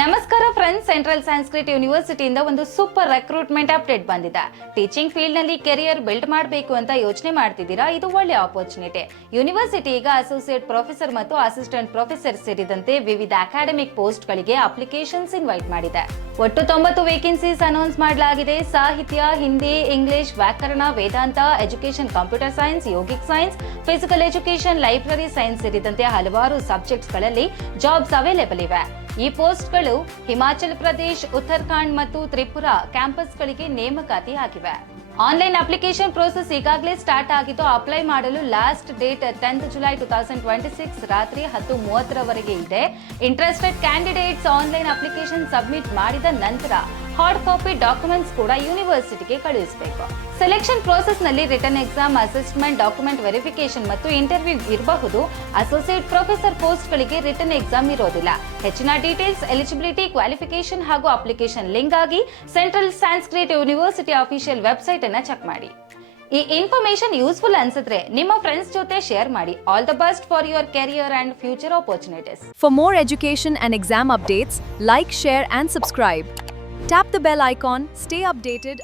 ನಮಸ್ಕಾರ friends, central Sanskrit ಯೂನಿವರ್ಸಿಟಿಯಿಂದ ಒಂದು super recruitment update ಬಂದಿದೆ. ಟೀಚಿಂಗ್ ಫೀಲ್ಡ್ ನಲ್ಲಿ ಕೆರಿಯರ್ ಬಿಲ್ಡ್ ಮಾಡಬೇಕು ಅಂತ ಯೋಚನೆ ಮಾಡ್ತಿದ್ದೀರಾ? ಇದು ಒಳ್ಳೆ ಆಪರ್ಚುನಿಟಿ. ಯೂನಿವರ್ಸಿಟಿ ಈಗ ಅಸೋಸಿಯೇಟ್ ಪ್ರೊಫೆಸರ್ ಮತ್ತು ಅಸಿಸ್ಟೆಂಟ್ ಪ್ರೊಫೆಸರ್ ಸೇರಿದಂತೆ ವಿವಿಧ ಅಕಾಡೆಮಿಕ್ ಪೋಸ್ಟ್ ಗಳಿಗೆ ಅಪ್ಲಿಕೇಶನ್ಸ್ ಇನ್ವೈಟ್ ಮಾಡಿದೆ. ಒಟ್ಟು 90 ವೇಕೆನ್ಸೀಸ್ ಅನೌನ್ಸ್ ಮಾಡಲಾಗಿದೆ. ಸಾಹಿತ್ಯ, ಹಿಂದಿ, ಇಂಗ್ಲಿಷ್, ವ್ಯಾಕರಣ, ವೇದಾಂತ, education, computer science, yogic science, physical education, library science ಸೇರಿದಂತೆ ಹಲವಾರು ಸಬ್ಜೆಕ್ಟ್ಸ್ ಗಳಲ್ಲಿ ಜಾಬ್ಸ್ ಅವೈಲೇಬಲ್ ಇವೆ. ಈ ಪೋಸ್ಟ್ಗಳು ಹಿಮಾಚಲ ಪ್ರದೇಶ್, ಉತ್ತರಾಖಂಡ್ ಮತ್ತು ತ್ರಿಪುರಾ ಕ್ಯಾಂಪಸ್ಗಳಿಗೆ ನೇಮಕಾತಿ ಆಗಿವೆ. ಆನ್ಲೈನ್ ಅಪ್ಲಿಕೇಶನ್ ಪ್ರೋಸೆಸ್ ಈಗಾಗಲೇ ಸ್ಟಾರ್ಟ್ ಆಗಿದ್ದು, ಅಪ್ಲೈ ಮಾಡಲು ಲಾಸ್ಟ್ ಡೇಟ್ 10th ಜುಲೈ 2026 ರಾತ್ರಿ 10:30 ಇದೆ. Interested candidates online application submit ಮಾಡಿದ ನಂತರ ಹಾರ್ಡ್ ಕಾಪಿ ಡಾಕ್ಯುಮೆಂಟ್ಸ್ ಕೂಡ ಯೂನಿವರ್ಸಿಟಿಗೆ ಕಳುಹಿಸಬೇಕು. ಸೆಲೆಕ್ಷನ್ ಪ್ರೋಸೆಸ್ ನಲ್ಲಿ return exam, assessment, document verification ಮತ್ತು ಇಂಟರ್ವ್ಯೂ ಇರಬಹುದು. ಅಸೋಸಿಯೇಟ್ ಪ್ರೊಫೆಸರ್ ಪೋಸ್ಟ್ ಗಳಿಗೆ ರಿಟರ್ನ್ ಎಕ್ಸಾಮ್ ಇರೋದಿಲ್ಲ. ಹೆಚ್ಚಿನ ಡೀಟೇಲ್ಸ್, ಎಲಿಜಿಬಿಲಿಟಿ, ಕ್ವಾಲಿಫಿಕೇಶನ್ ಹಾಗೂ ಅಪ್ಲಿಕೇಶನ್ ಲಿಂಕ್ ಆಗಿ central Sanskrit university official website ಅನ್ನ ಚೆಕ್ ಮಾಡಿ. ಈ ಇನ್ಫಾರ್ಮೇಶನ್ ಯೂಸ್ಫುಲ್ ಅನ್ಸಿದ್ರೆ ನಿಮ್ಮ ಫ್ರೆಂಡ್ಸ್ ಜೊತೆ ಶೇರ್ ಮಾಡಿ. All the best for your career and future opportunities. For more education and exam updates, like, share and subscribe. Tap the bell icon, stay updated.